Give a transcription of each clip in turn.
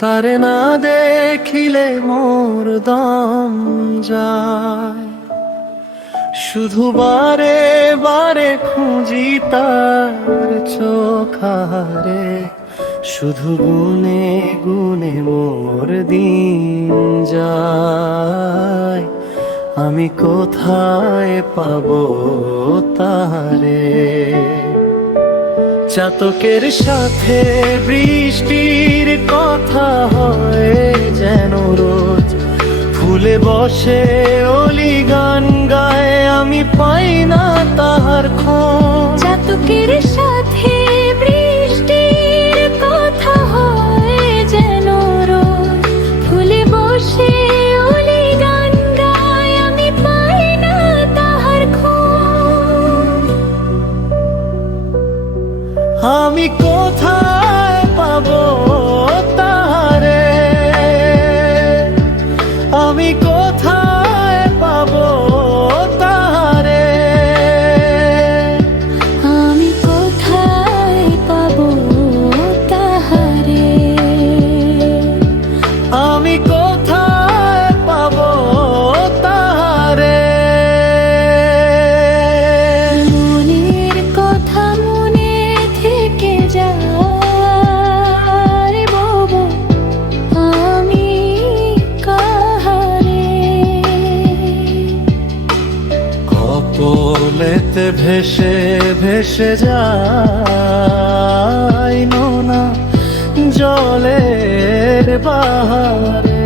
তারে না দেখিলে মোর দম যায়, শুধু বারে বারে খুঁজি তার চোখারে, শুধু গুনে গুনে মোর দিন যায়। আমি কোথায় পাবো তারে? চাতকের সাথে বৃষ্টির কথা হয় যেন রোজ, ফুলে বসে অলি গান গায়, আমি পাই না তাহার খোঁজ। চাতকের সাথে বৃষ্টির কথা হয় যেন রোজ, ফুলে বসে অলি গান গায়, আমি পাই না তাহার খোঁজ। আমি কোথায় পাবো তাহারে? আমি কোথায় পাবো তাহারে? আমি কোথায় পাবো তাহারে? আমি কোথায় পাবো তাহারে? মনের কথা মনে থেকে যায় বাবা, আমি কাহারে? কপলেতে ভেসে ভেসে যায় নোনা জলের বাহারে,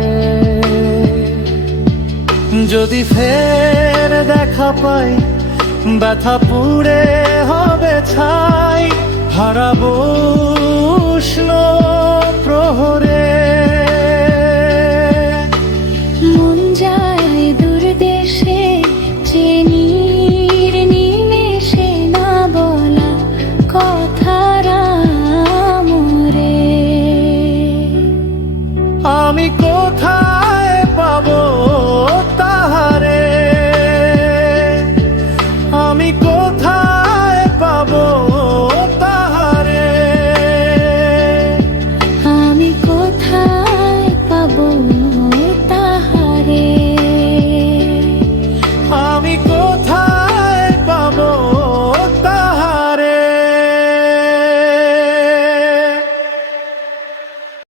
যদি ফের দেখা পাই ব্যথা পুড়ে হবে ছাই, হারাবো